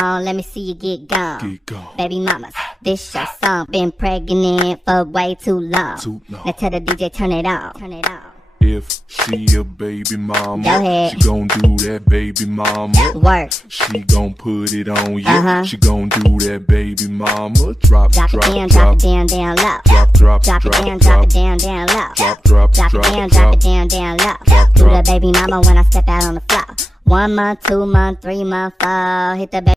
Let me see you get gone. Baby mamas, this your song. Been pregnant for way too long. Now tell the DJ turn it on. If she a baby mama, Go ahead. she gon' do that baby mama. Work. She gon' put it on you. She gon' do that baby mama. Drop, Drop it down, drop it down, down low. Drop, Drop it down, drop it down, down low. Drop, Drop it down, drop it down, down low. Do the baby mama when I step out on the floor. 1 month, 2 month, 3 month, 4. Hit the baby.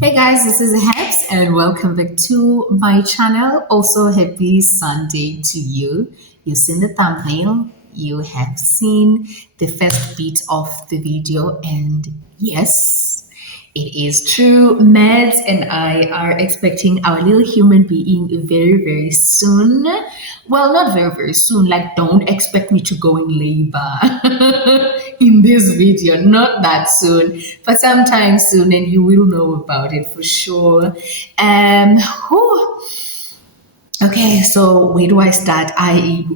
Hey guys, this is Haps and welcome back to my channel. Also, happy Sunday to you. You've seen the thumbnail, you have seen the first bit of the video, and yes, it is true. Mads and I are expecting our little human being very, very soon. Well, not very, very soon. Like, don't expect me to go in labor in this video. Not that soon, but sometime soon, and you will know about it for sure. Okay, so where do I start? I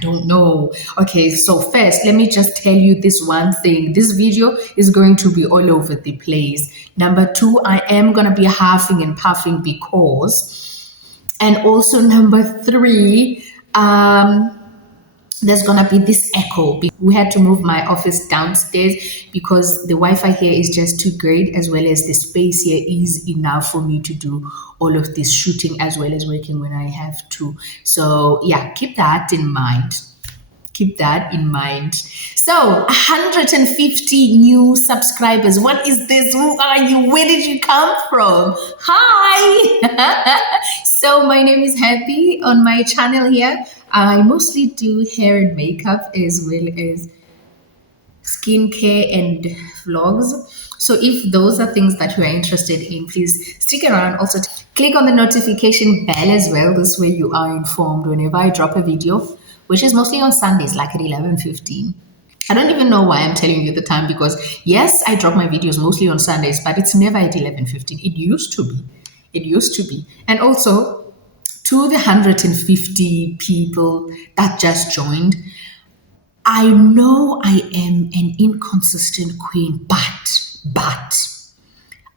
don't know. Okay, so first, let me just tell you this one thing. This video is going to be all over the place. Number 2, I am going to be huffing and puffing because, and also number 3, there's going to be this echo. We had to move my office downstairs because the Wi-Fi here is just too great, as well as the space here is enough for me to do all of this shooting as well as working when I have to. So yeah, keep that in mind. Keep that in mind. So 150 new subscribers. What is this? Who are you? Where did you come from? Hi. So my name is Happy. On my channel here, I mostly do hair and makeup as well as skincare and vlogs. So if those are things that you are interested in, please stick around. Also click on the notification bell as well. This way you are informed whenever I drop a video, which is mostly on Sundays, like at 11:15. I don't even know why I'm telling you the time, because yes, I drop my videos mostly on Sundays, but it's never at 11:15. It used to be. It used to be. And also, to the 150 people that just joined, I know I am an inconsistent queen, but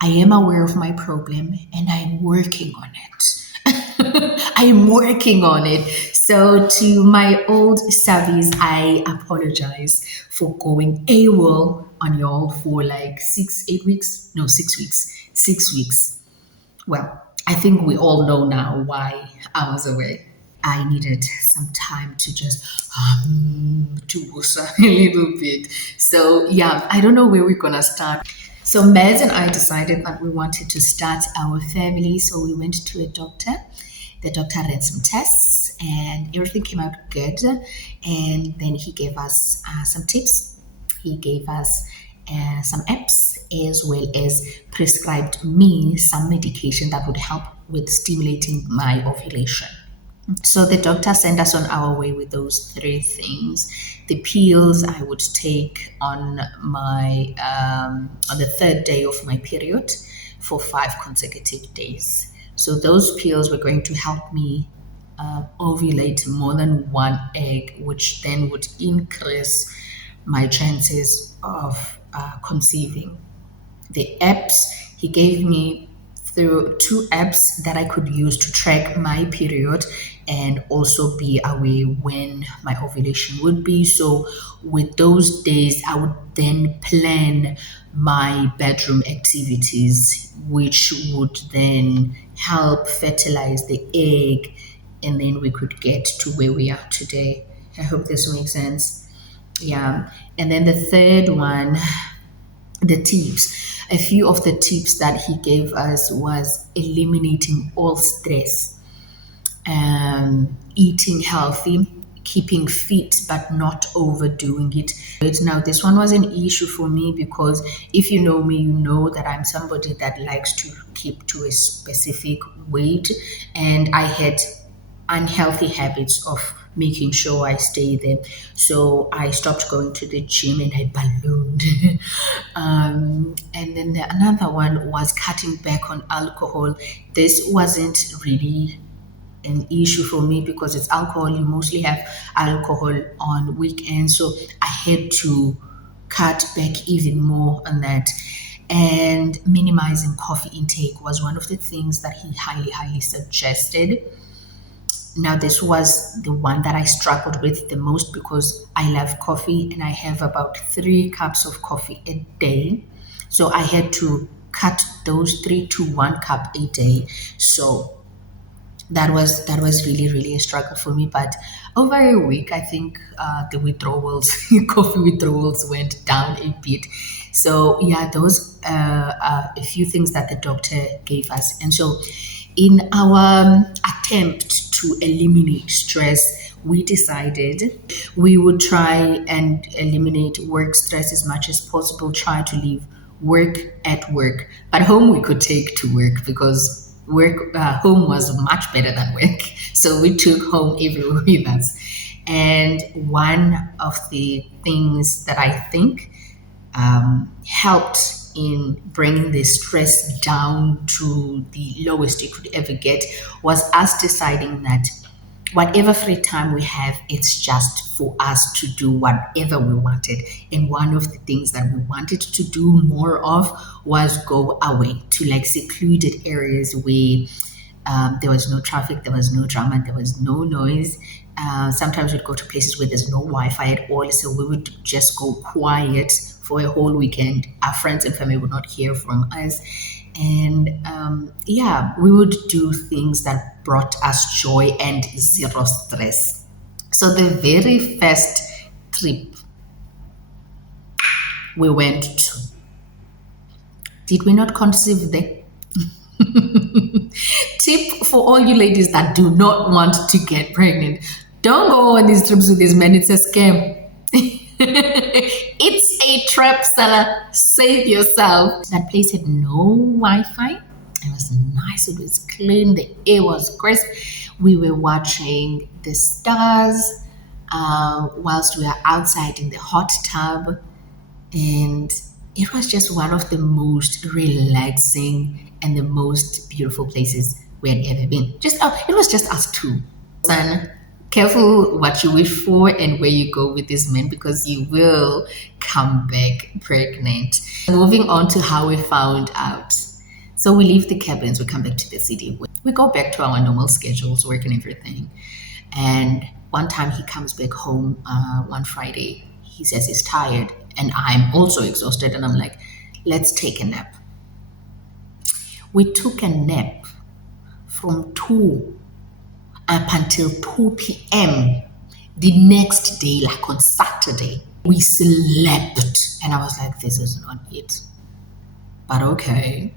I am aware of my problem and I'm working on it. I'm working on it. So to my old savvies, I apologize for going AWOL on y'all for like 6 weeks. 6 weeks. Well, I think we all know now why I was away. I needed some time to just to woosa a little bit. So yeah, I don't know where we're gonna start. So Mads and I decided that we wanted to start our family. So we went to a doctor. The doctor ran some tests and everything came out good. And then he gave us some tips. He gave us some apps, as well as prescribed me some medication that would help with stimulating my ovulation. So the doctor sent us on our way with those 3 things. The pills I would take on my on the 3rd day of my period for 5 consecutive days. So those pills were going to help me ovulate more than 1 egg, which then would increase my chances of conceiving. The apps he gave me, through 2 apps that I could use to track my period and also be aware when my ovulation would be. So with those days, I would then plan my bedroom activities, which would then help fertilize the egg, and then we could get to where we are today. I hope this makes sense. Yeah. And then the 3rd one, the tips. A few of the tips that he gave us was eliminating all stress, eating healthy, keeping fit but not overdoing it. Now this one was an issue for me because if you know me, you know that I'm somebody that likes to keep to a specific weight, and I had unhealthy habits of making sure I stay there. So I stopped going to the gym and I ballooned. And then another one was cutting back on alcohol. This wasn't really an issue for me because it's alcohol. You mostly have alcohol on weekends, so I had to cut back even more on that. And minimizing coffee intake was one of the things that he highly suggested. Now, this was the one that I struggled with the most because I love coffee and I have about 3 cups of coffee a day. So I had to cut those 3 to 1 cup a day. So that was really a struggle for me. But over a week, I think the withdrawals, coffee withdrawals, went down a bit. So yeah, those are a few things that the doctor gave us. And so in our attempt to eliminate stress, we decided we would try and eliminate work stress as much as possible, try to leave work at work, but home we could take to work because home was much better than work. So we took home everywhere with us. And one of the things that I think helped in bringing the stress down to the lowest it could ever get was us deciding that whatever free time we have, it's just for us to do whatever we wanted. And one of the things that we wanted to do more of was go away to like secluded areas where there was no traffic, there was no drama, there was no noise. Sometimes we'd go to places where there's no Wi-Fi at all, so we would just go quiet for a whole weekend. Our friends and family would not hear from us. And we would do things that brought us joy and zero stress. So the very first trip we went to, did we not conceive there? Tip for all you ladies that do not want to get pregnant: don't go on these trips with this man. It's a scam. It's a trap seller. Save yourself. That place had no Wi-Fi. It was nice. It was clean. The air was crisp. We were watching the stars whilst we were outside in the hot tub. And it was just one of the most relaxing and the most beautiful places we had ever been. It was just us two. Son, careful what you wish for and where you go with this man, because you will come back pregnant. Moving on to how we found out. So we leave the cabins, we come back to the city. We go back to our normal schedules, work and everything. And one time he comes back home one Friday. He says he's tired and I'm also exhausted. And I'm like, let's take a nap. We took a nap from 2 up until 2 p.m. the next day, like on Saturday. We slept. And I was like, this is not it. But okay.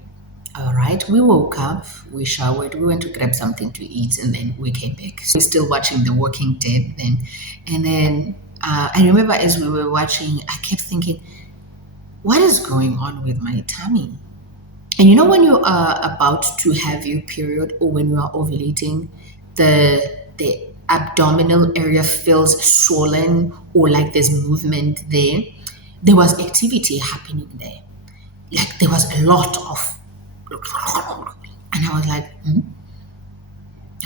All right. We woke up, we showered, we went to grab something to eat, and then we came back. So we're still watching The Walking Dead then. And then I remember as we were watching, I kept thinking, what is going on with my tummy? And you know when you are about to have your period or when you are ovulating, the abdominal area feels swollen or like there's movement there. There was activity happening there. Like there was a lot of, and I was like,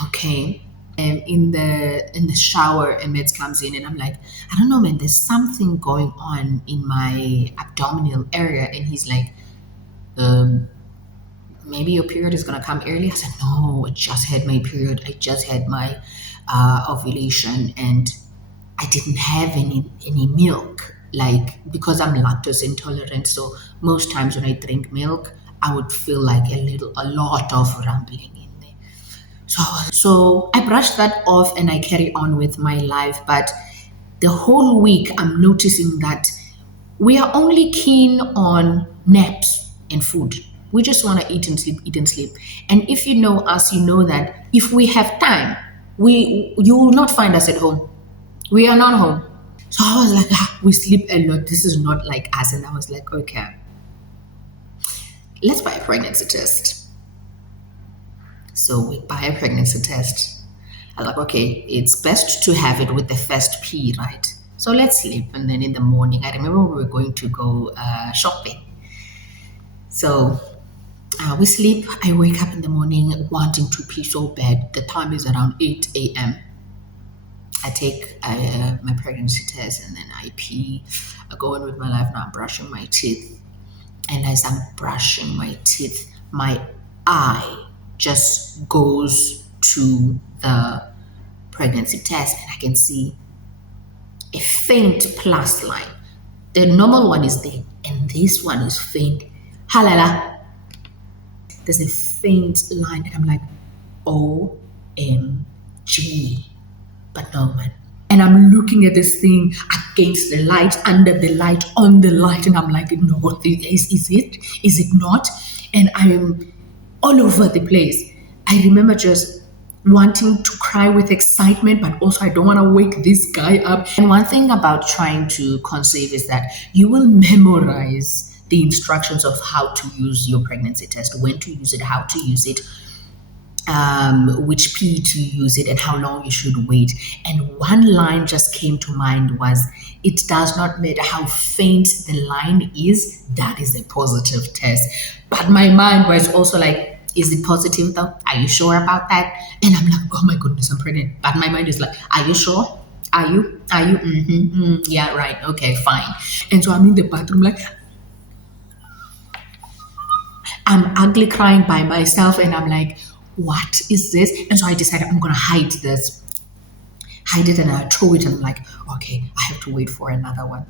okay. And in the shower, Emmett comes in and I'm like, I don't know, man, there's something going on in my abdominal area. And he's like, maybe your period is going to come early. I said, no, I just had my period. I just had my ovulation and I didn't have any milk, like, because I'm lactose intolerant. So most times when I drink milk, I would feel like a lot of rumbling in there. So I brushed that off and I carry on with my life. But the whole week I'm noticing that we are only keen on naps and food. We just want to eat and sleep. And if you know us, you know that if we have time, you will not find us at home. We are not home. So I was like, we sleep a lot. This is not like us. And I was like, okay, let's buy a pregnancy test. So we buy a pregnancy test. I was like, okay, it's best to have it with the first P, right? So let's sleep. And then in the morning, I remember we were going to go shopping. So We sleep. I wake up in the morning wanting to pee so bad. The time is around 8 a.m. I take my pregnancy test and then I pee. I go on with my life. Now I'm brushing my teeth. And as I'm brushing my teeth, my eye just goes to the pregnancy test and I can see a faint plus line. The normal one is there and this one is faint. Halala. There's a faint line and I'm like, OMG. But no, man. And I'm looking at this thing against the light, under the light, on the light, and I'm like, no, is it? Is it not? And I'm all over the place. I remember just wanting to cry with excitement, but also I don't want to wake this guy up. And one thing about trying to conceive is that you will memorize the instructions of how to use your pregnancy test, when to use it, how to use it, which P to use it, and how long you should wait. And one line just came to mind was, it does not matter how faint the line is, that is a positive test. But my mind was also like, is it positive though? Are you sure about that? And I'm like, oh my goodness, I'm pregnant. But my mind is like, are you sure? Are you? Yeah, right. Okay, fine. And so I'm in the bathroom like, I'm ugly crying by myself and I'm like, what is this? And so I decided I'm going to hide this. Hide it and I throw it and I'm like, okay, I have to wait for another one.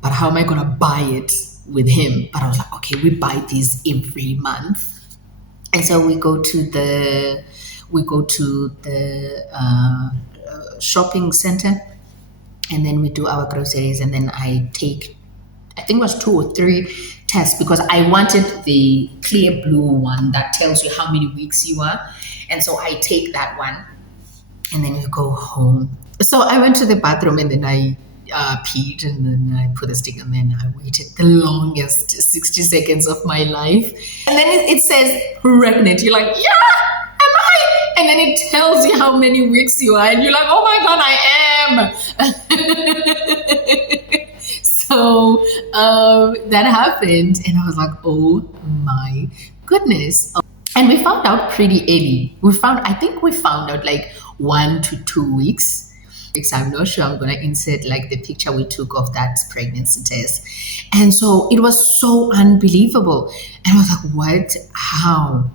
But how am I going to buy it with him? But I was like, okay, we buy these every month. And so we go to the shopping center and then we do our groceries and then I take, I think it was 2 or 3 tests because I wanted the clear blue one that tells you how many weeks you are. And so I take that one and then you go home. So I went to the bathroom and then I peed and then I put a stick and then I waited the longest 60 seconds of my life. And then it says pregnant. You're like, yeah, am I? And then it tells you how many weeks you are and you're like, oh my God, I am. So that happened and I was like, oh my goodness. And we found out pretty early. I think we found out like 1 to 2 weeks. I'm not sure. I'm going to insert like the picture we took of that pregnancy test. And so it was so unbelievable. And I was like, what? How?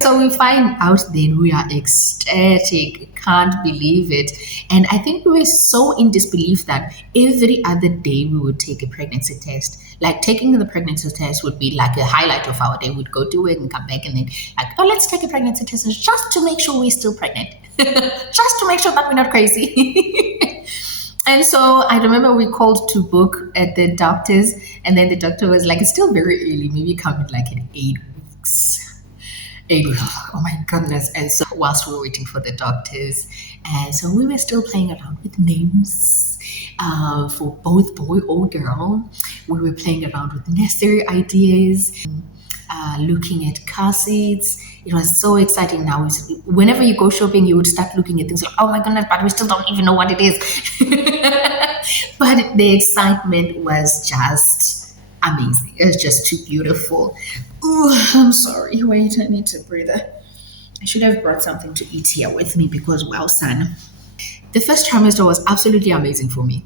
So we find out then we are ecstatic, can't believe it. And I think we were so in disbelief that every other day we would take a pregnancy test. Like taking the pregnancy test would be like a highlight of our day. We'd go do it and come back and then like, oh, let's take a pregnancy test just to make sure we're still pregnant. Just to make sure that we're not crazy. And so I remember we called to book at the doctor's and then the doctor was like, it's still very early, maybe come in like in 8 weeks. Oh my goodness. And so whilst we were waiting for the doctors, and so we were still playing around with names for both boy or girl. We were playing around with nursery ideas, looking at car seats. It was so exciting now. Whenever you go shopping, you would start looking at things like, oh my goodness, but we still don't even know what it is. But the excitement was just amazing. It was just too beautiful. Ooh, I'm sorry. Wait, I need to breathe. I should have brought something to eat here with me because, well, son, the first trimester was absolutely amazing for me.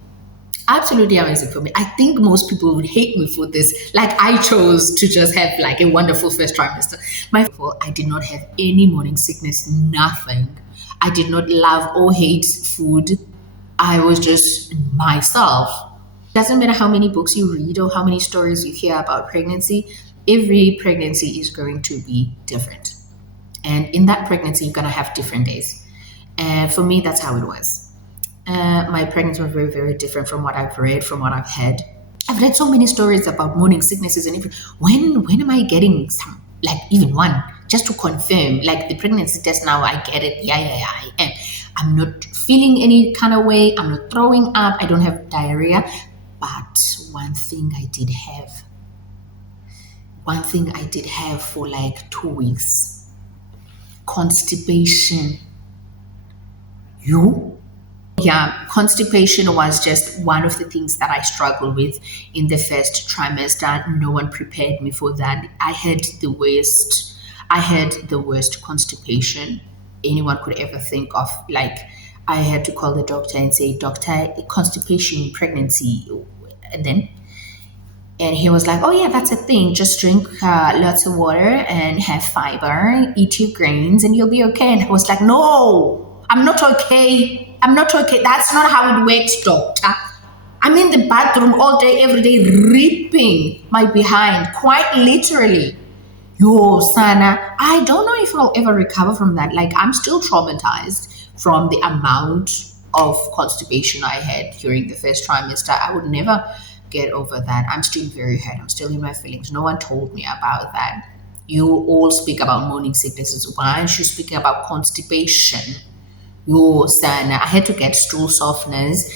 Absolutely amazing for me. I think most people would hate me for this. Like I chose to just have like a wonderful first trimester. I did not have any morning sickness, nothing. I did not love or hate food. I was just myself. Doesn't matter how many books you read or how many stories you hear about pregnancy. Every pregnancy is going to be different. And in that pregnancy, you're going to have different days. And for me, that's how it was. My pregnancy was very, very different from what I've read, from what I've had. I've read so many stories about morning sicknesses and everything. When am I getting some, like even one, just to confirm, like the pregnancy test now, I get it. Yeah, I am. I'm not feeling any kind of way. I'm not throwing up. I don't have diarrhea. But one thing I did have for like 2 weeks, constipation. yeah, constipation was just one of the things that I struggled with in the first trimester. No one prepared me for that. I had the worst constipation anyone could ever think of. Like, I had to call the doctor and say, "Doctor, constipation, pregnancy," and he was like, "Oh yeah, that's a thing. Just drink lots of water and have fiber, eat your grains, and you'll be okay." And I was like, "No, I'm not okay. I'm not okay. That's not how it works, doctor. I'm in the bathroom all day, every day, ripping my behind, quite literally. Yo, Sana, I don't know if I'll ever recover from that. Like, I'm still traumatized from the amount of constipation I had during the first trimester. I would never get over that. I'm still very hurt. I'm still in my feelings. No one told me about that. You all speak about morning sicknesses. Why aren't you speaking about constipation? Yo, Sana, I had to get stool softeners.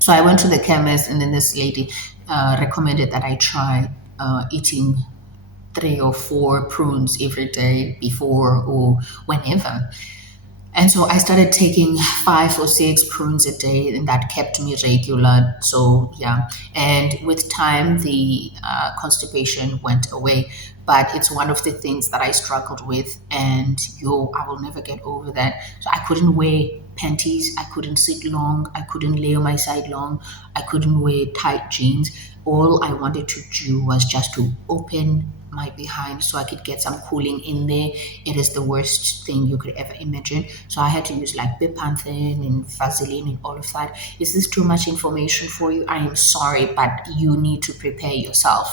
So I went to the chemist, and then this lady recommended that I try eating 3 or 4 prunes every day before or whenever. And so I started taking 5 or 6 prunes a day, and that kept me regular. So, yeah. And with time, the constipation went away. But it's one of the things that I struggled with. And I will never get over that. So I couldn't wear panties. I couldn't sit long. I couldn't lay on my side long. I couldn't wear tight jeans. All I wanted to do was just to open my behind so I could get some cooling in there. It is the worst thing you could ever imagine. So I had to use like Bepanthen and Vaseline and all of that. Is this too much information for you? I am sorry, but you need to prepare yourself.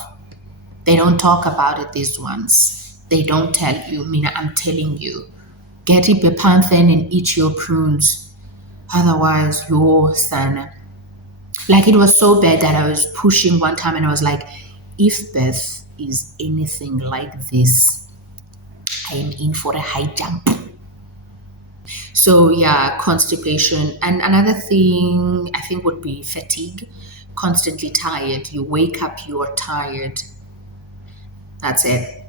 They don't talk about it, these ones. They don't tell you. Mina, I'm telling you. Get it Bepanthen and eat your prunes. Otherwise, your son. Like, it was so bad that I was pushing one time and I was like, if birth is anything like this, I am in for a high jump. So yeah, constipation. And another thing I think would be fatigue. Constantly tired. You wake up, you are tired. That's it.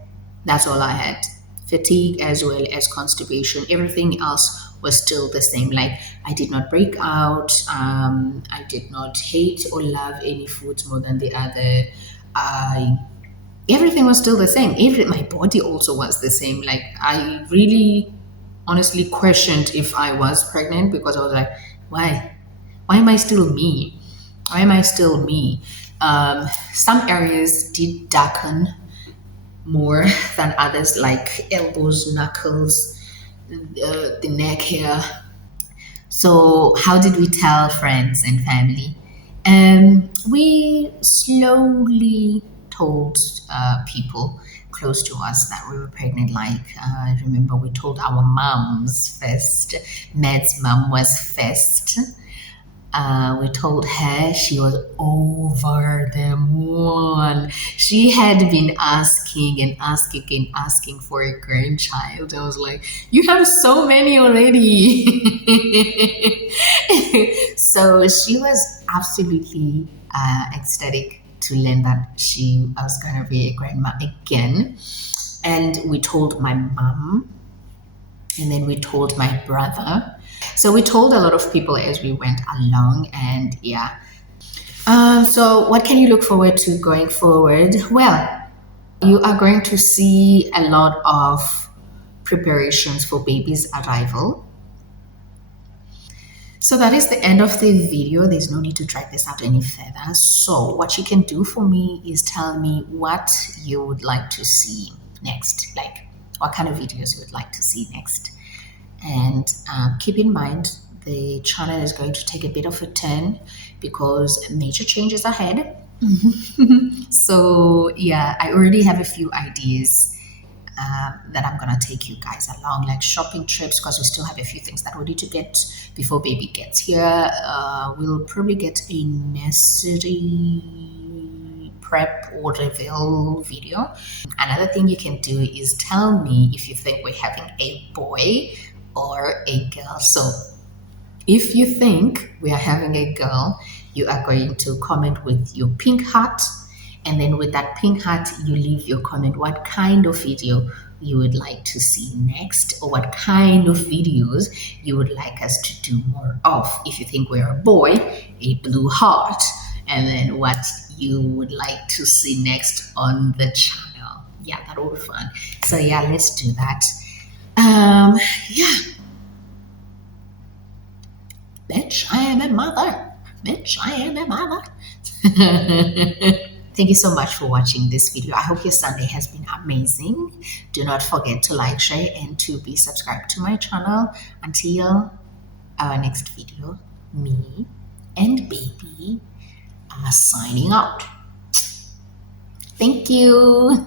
That's all I had. Fatigue as well as constipation. Everything else was still the same. Like, I did not break out. I did not hate or love any foods more than the other. Everything was still the same. My body also was the same. Like, I really honestly questioned if I was pregnant, because I was like, why? Why am I still me? Why am I still me? Some areas did darken more than others, like elbows, knuckles, the neck here. So how did we tell friends and family? We slowly told people close to us that we were pregnant. Like, I remember we told our moms first. Med's mom was first. We told her. She was over the moon. She had been asking and asking and asking for a grandchild. I was like, you have so many already. So she was absolutely ecstatic to learn that she was going to be a grandma again. And we told my mom, and then we told my brother. So we told a lot of people as we went along, and yeah. So what can you look forward to going forward? Well, you are going to see a lot of preparations for baby's arrival. So that is the end of the video. There's no need to drag this out any further. So what you can do for me is tell me what you would like to see next, like what kind of videos you would like to see next. And keep in mind, the channel is going to take a bit of a turn because major changes ahead. So yeah, I already have a few ideas that I'm gonna take you guys along, like shopping trips, because we still have a few things that we need to get before baby gets here. We'll probably get a nursery prep or reveal video. Another thing you can do is tell me if you think we're having a boy or a girl. So if you think we are having a girl, you are going to comment with your pink heart. And then with that pink heart, you leave your comment. What kind of video you would like to see next, or what kind of videos you would like us to do more of. If you think we're a boy, a blue heart, and then what you would like to see next on the channel. Yeah, that would be fun. So yeah, let's do that. Yeah. Bitch, I am a mother. Bitch, I am a mother. Thank you so much for watching this video. I hope your Sunday has been amazing. Do not forget to like, share, and to be subscribed to my channel. Until our next video, me and baby are signing out. Thank you.